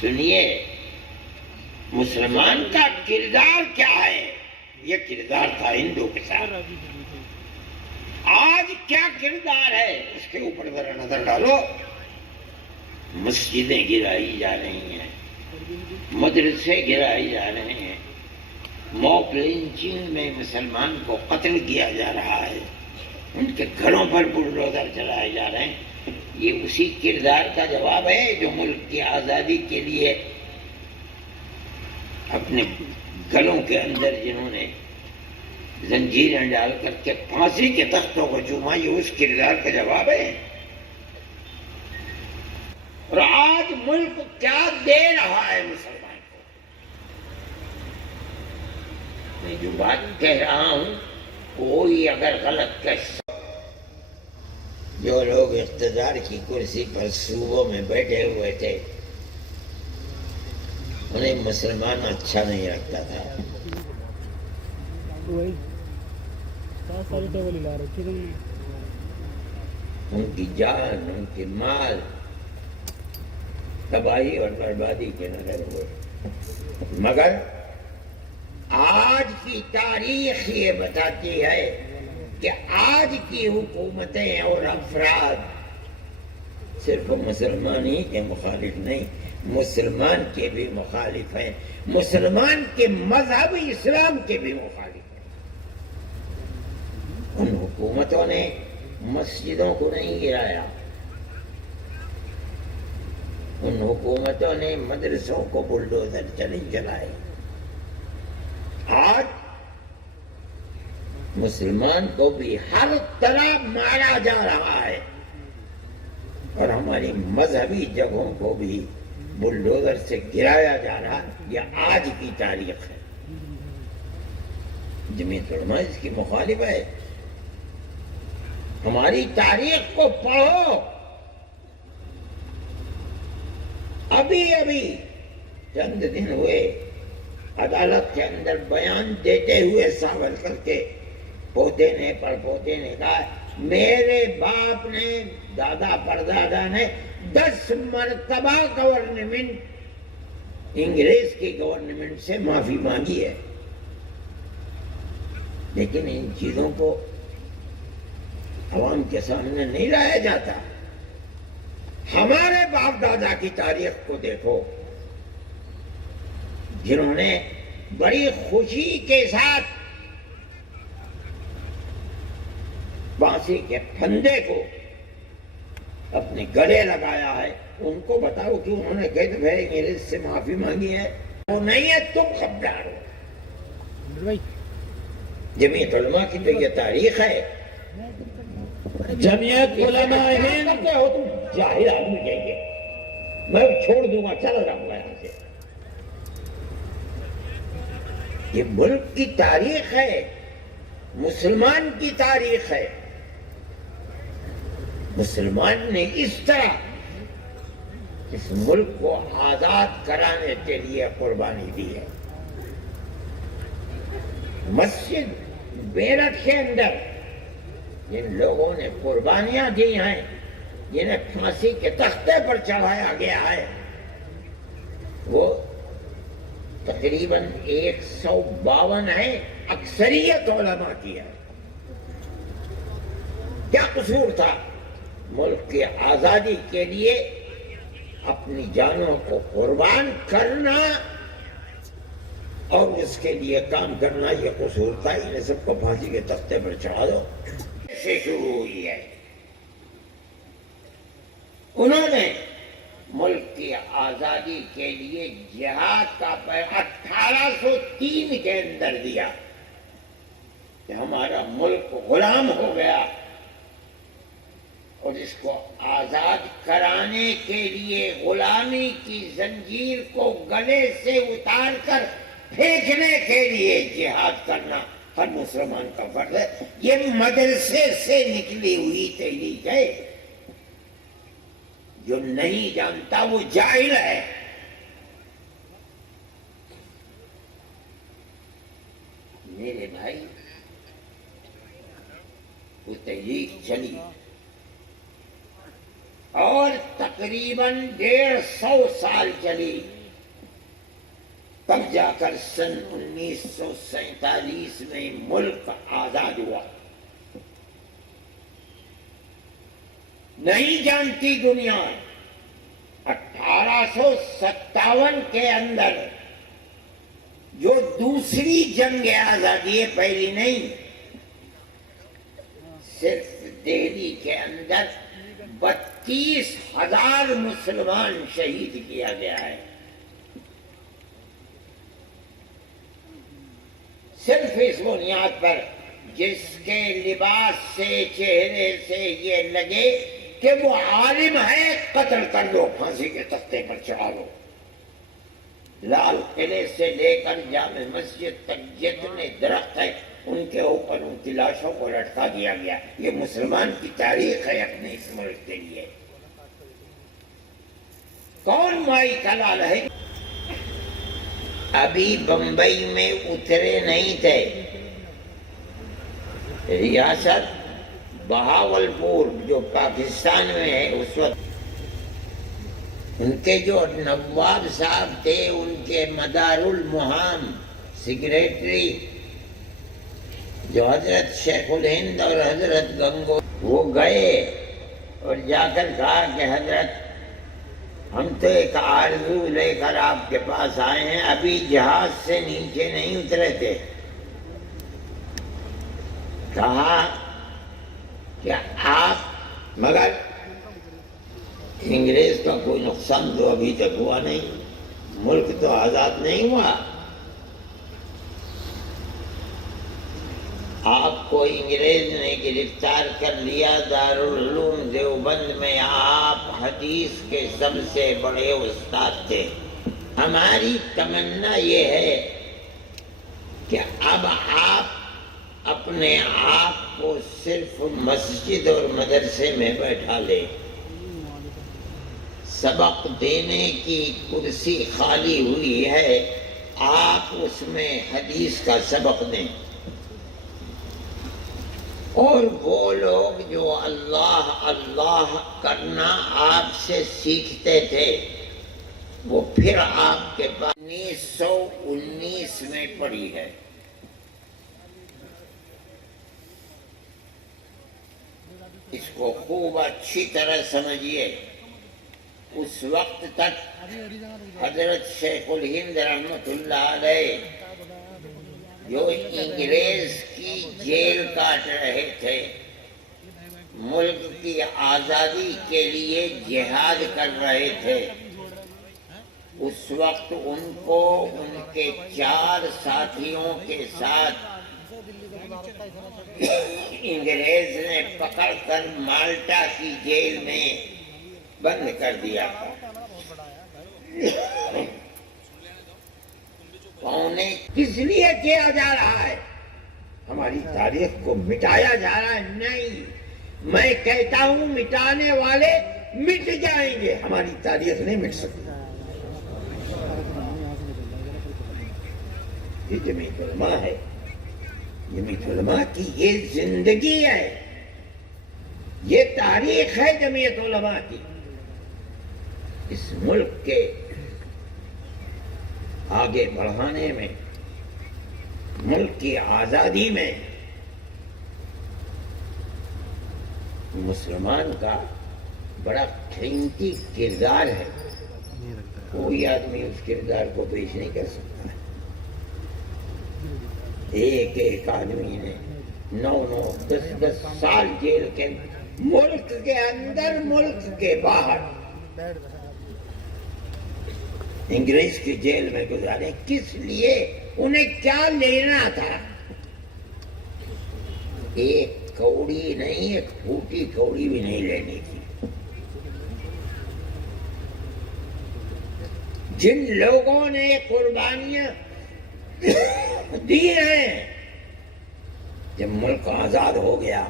سنیے، مسلمان کا کردار کیا ہے؟ یہ کردار تھا ہندو کے ساتھ، آج کیا کردار ہے اس کے اوپر ذرا نظر ڈالو۔ مسجدیں گرائی جا رہی ہیں، مدرسے گرائے جا رہے ہیں، موک لنچنگ میں مسلمان کو قتل کیا جا رہا ہے، ان کے گھروں پر بلڈوزر چلائے جا رہے ہیں۔ یہ اسی کردار کا جواب ہے جو ملک کی آزادی کے لیے اپنے گلوں کے اندر جنہوں نے زنجیریں ڈال کر کے پھانسی کے تختوں کو چوما، یہ اس کردار کا جواب ہے۔ اور آج ملک کیا دے رہا ہے مسلمان کو؟ میں جو بات کہہ رہا ہوں، کوئی اگر غلط کہہ، جو لوگ اقتدار کی کرسی پر صوبوں میں بیٹھے ہوئے تھے انہیں مسلمان اچھا نہیں لگتا تھا، ان کی جان، ان کی مال تباہی اور بربادی کے نظر ہوئے۔ مگر آج کی تاریخ یہ بتاتی ہے کہ آج کی حکومتیں اور افراد صرف مسلمان ہی کے مخالف نہیں، مسلمان کے بھی مخالف ہیں، مسلمان کے مذہب اسلام کے بھی مخالف ہیں۔ ان حکومتوں نے مسجدوں کو نہیں گرایا، ان حکومتوں نے مدرسوں کو بلڈوزر چلائے۔ آج مسلمان کو بھی ہر طرح مارا جا رہا ہے اور ہماری مذہبی جگہوں کو بھی بلڈوزر سے گرایا جا رہا ہے۔ یہ آج کی تاریخ ہے۔ جمعیت علماء اس کی مخالف ہے۔ ہماری تاریخ کو پڑھو، ابھی چند دن ہوئے عدالت کے اندر بیان دیتے ہوئے ساورکر کے پوتے نے، پڑپوتے نے کہا میرے باپ نے، دادا پردادا نے 10 مرتبہ گورنمنٹ، انگریز کی گورنمنٹ سے معافی مانگی ہے، لیکن ان چیزوں کو عوام کے سامنے نہیں لایا جاتا۔ ہمارے باپ دادا کی تاریخ کو دیکھو، جنہوں نے بڑی خوشی کے ساتھ پھانسی کے پھندے کو اپنے گلے لگایا ہے، ان کو بتاؤ کہ انہوں نے کئی دفعہ انگریز سے معافی مانگی ہے؟ وہ نہیں ہے، تم خبردار ہو۔ جمعیت علماء کی تو یہ تاریخ ہے۔ جمعیت علماء ہند ہو تم جاہل آدمی کہیں گے، میں چھوڑ دوں گا، چلا جاؤں گا یہاں سے۔ یہ ملک کی تاریخ ہے، مسلمان کی تاریخ ہے۔ مسلمان نے اس طرح اس ملک کو آزاد کرانے کے لیے قربانی دی ہے۔ مسجد میرٹھ کے اندر جن لوگوں نے قربانیاں دی ہیں، جنہیں پھانسی کے تختے پر چڑھایا گیا ہے، وہ تقریباً 152 ہیں، اکثریت علماء کی ہے۔ کیا قصور تھا؟ ملک کی آزادی کے لیے اپنی جانوں کو قربان کرنا اور اس کے لیے کام کرنا، یہ قصور تھا۔ انہیں سب کو پھانسی کے تختے پر چڑھا دو۔ سے شروع ہوئی ہے۔ انہوں نے ملک کی آزادی کے لیے جہاد کا پیغام 1803 کے اندر دیا کہ ہمارا ملک غلام ہو گیا اور اس کو آزاد کرانے کے لیے غلامی کی زنجیر کو گلے سے اتار کر پھینکنے کے لیے جہاد کرنا ہر مسلمان کا فرض ہے۔ یہ مدرسے سے نکلی ہوئی تحریک ہے۔ جو نہیں جانتا وہ جاہل ہے۔ میرے بھائی، وہ تحریک چلی اور تقریباً تقریباً 150 سال چلی، تب جا کر سن 1947 میں ملک آزاد ہوا۔ نہیں جانتی دنیا 1857 کے اندر جو دوسری جنگ آزادی ہے، پہلی نہیں، صرف دہلی کے اندر 32,000 مسلمان شہید کیا گیا ہے، صرف اس بنیاد پر جس کے لباس سے، چہرے سے یہ لگے کہ وہ عالم ہے، قتل کر لو، پھانسی کے تختے پر چڑھا لو۔ لال قلعے سے لے کر جامع مسجد تک جتنے درخت ہیں ان کے اوپر ان کی لاشوں کو لٹکا دیا گیا۔ یہ مسلمان کی تاریخ ہے اپنے اس ملک کے لیے۔ کون مائی کا لال ہے؟ ابھی بمبئی میں اترے نہیں تھے، ریاست بہاولپور جو پاکستان میں ہے اس وقت، ان کے جو نواب صاحب تھے، ان کے مدار المہام سیکریٹری جو حضرت شیخ الہند اور حضرت گنگو، وہ گئے اور جا کر کہا کہ حضرت ہم تو ایک آرزو لے کر آپ کے پاس آئے ہیں، ابھی جہاز سے نیچے نہیں اترے تھے۔ کہا کہ آپ، مگر انگریز کا کوئی نقصان تو ابھی تک ہوا نہیں، ملک تو آزاد نہیں ہوا، آپ کو انگریز نے گرفتار کر لیا، دارالعلوم دیوبند میں آپ حدیث کے سب سے بڑے استاد تھے، ہماری تمنا یہ ہے کہ اب آپ اپنے آپ کو صرف مسجد اور مدرسے میں بیٹھا لے، سبق دینے کی کرسی خالی ہوئی ہے، آپ اس میں حدیث کا سبق دیں، اور وہ لوگ جو اللہ اللہ کرنا آپ سے سیکھتے تھے وہ پھر آپ کے پاس 1919 میں پڑی ہے۔ اس کو خوب اچھی طرح سمجھیے، اس وقت تک حضرت شیخ الہند رحمت اللہ علیہ جو انگریز کی جیل کاٹ رہے تھے، ملک کی آزادی کے لیے جہاد کر رہے تھے، اس وقت ان کو ان کے 4 ساتھیوں کے ساتھ انگریز نے پکڑ کر مالٹا کی جیل میں بند کر دیا تھا۔ کس لیے کیا جا رہا ہے؟ ہماری تاریخ کو مٹایا جا رہا ہے؟ نہیں، میں کہتا ہوں مٹانے والے مٹ جائیں گے، ہماری تاریخ نہیں مٹ سکتی۔ یہ جمعیت علماء ہے، جمعیت علماء کی یہ زندگی ہے، یہ تاریخ ہے جمعیت علماء کی۔ اس ملک کے آگے بڑھانے میں، ملک کی آزادی میں مسلمان کا بڑا قیمتی کردار ہے، کوئی آدمی اس کردار کو پیش نہیں کر سکتا ہے۔ ایک ایک آدمی نے 9 10 سال جیل کے، ملک کے اندر ملک کے باہر، انگریز کی جیل میں گزارے۔ کس لیے؟ انہیں کیا لینا تھا؟ ایک کوڑی نہیں، ایک پھوٹی کوڑی بھی نہیں لینی تھی۔ جن لوگوں نے قربانیاں دی ہیں، جب ملک آزاد ہو گیا،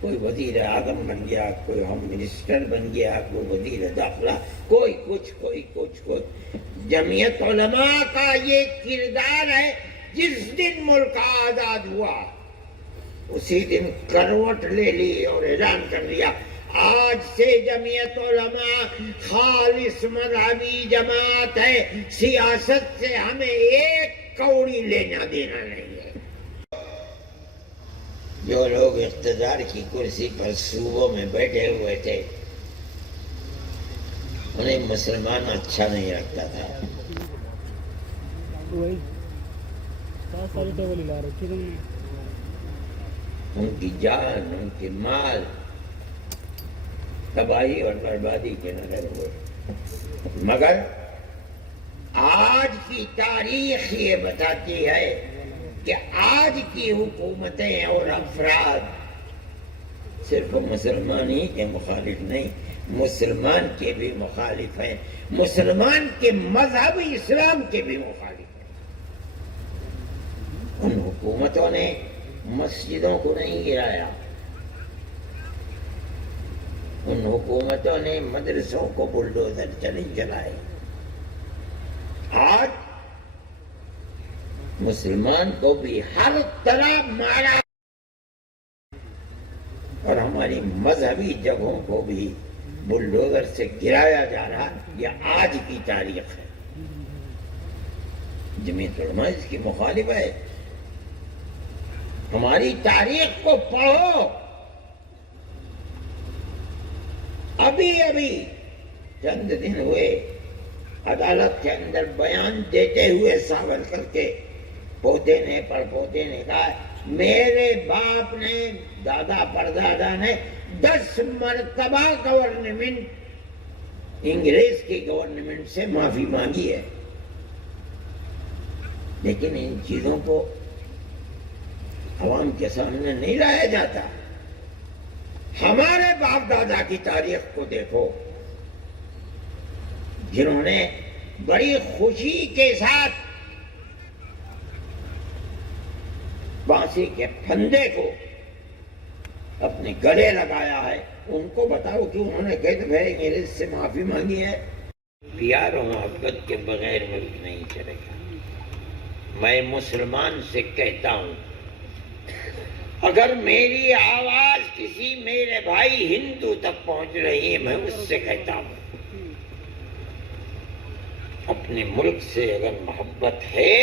کوئی وزیر اعظم بن گیا، کوئی ہوم منسٹر بن گیا، کوئی وزیر داخلہ، کوئی کچھ۔ جمعیت علماء کا یہ کردار ہے، جس دن ملک آزاد ہوا اسی دن کروٹ لے لی اور اعلان کر دیا آج سے جمعیت علماء خالص مذہبی جماعت ہے، سیاست سے ہمیں ایک کوڑی لینا دینا نہیں ہے۔ جو لوگ اقتدار کی کرسی پر صوبوں میں بیٹھے ہوئے تھے انہیں مسلمان اچھا نہیں لگتا تھا، ان کی جان، ان کی مال تباہی اور بربادی کے نظر ہوئے۔ مگر آج کی تاریخ یہ بتاتی ہے کہ آج کی حکومتیں اور افراد صرف مسلمان ہی کے مخالف نہیں، مسلمان کے بھی مخالف ہیں، مسلمان کے مذہب اسلام کے بھی مخالف ہیں۔ ان حکومتوں نے مسجدوں کو نہیں گرایا، ان حکومتوں نے مدرسوں کو بلڈوزر چلائے۔ آج مسلمان کو بھی ہر طرح مارا اور ہماری مذہبی جگہوں کو بھی بلڈوزر سے گرایا جا رہا، یہ آج کی تاریخ ہے۔ جمعیت علماء اس کی مخالف ہے۔ ہماری تاریخ کو پڑھو، ابھی چند دن ہوئے عدالت کے اندر بیان دیتے ہوئے ساورکر کے پوتے نے پڑپوتے نے کہا میرے باپ نے، دادا پردادا نے 10 مرتبہ گورنمنٹ، انگریز کی گورنمنٹ سے معافی مانگی ہے، لیکن ان چیزوں کو عوام کے سامنے نہیں لایا جاتا۔ ہمارے باپ دادا کی تاریخ کو دیکھو، جنہوں نے بڑی خوشی کے ساتھ بانسی کے پھندے کو اپنے گلے لگایا ہے، ان کو بتاؤ کہ انہوں نے کئی دفعہ انگریز سے معافی مانگی ہے۔ پیار و محبت کے بغیر ملک نہیں چلے گا۔ میں مسلمان سے کہتا ہوں، اگر میری آواز کسی میرے بھائی ہندو تک پہنچ رہی ہے، میں اس سے کہتا ہوں اپنے ملک سے اگر محبت ہے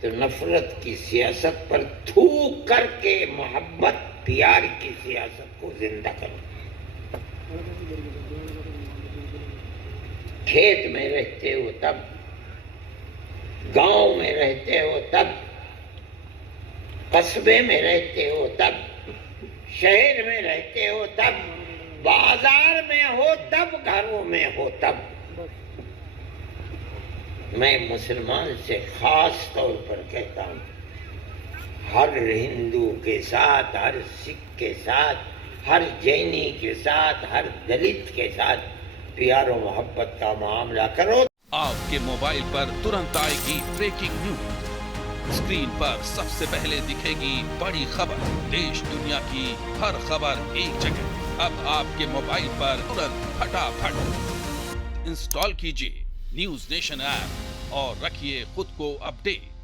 تو نفرت کی سیاست پر تھوک کر کے محبت پیار کی سیاست کو زندہ کرو۔ کھیت میں رہتے ہو تب، گاؤں میں رہتے ہو تب، قصبے میں رہتے ہو تب، شہر میں رہتے ہو تب، بازار میں ہو تب، گھروں میں ہو تب، میں مسلمان سے خاص طور پر کہتا ہوں، ہر ہندو کے ساتھ، ہر سکھ کے ساتھ، ہر جینی کے ساتھ، ہر دلت کے ساتھ پیار و محبت کا معاملہ کرو۔ آپ کے موبائل پر ترنت آئے گی بریکنگ نیوز، اسکرین پر سب سے پہلے دکھے گی بڑی خبر، دیش دنیا کی ہر خبر ایک جگہ۔ اب آپ کے موبائل پر ترنت پھٹافٹ انسٹال کیجئے نیوز نیشن ایپ اور رکھیے خود کو اپڈیٹ۔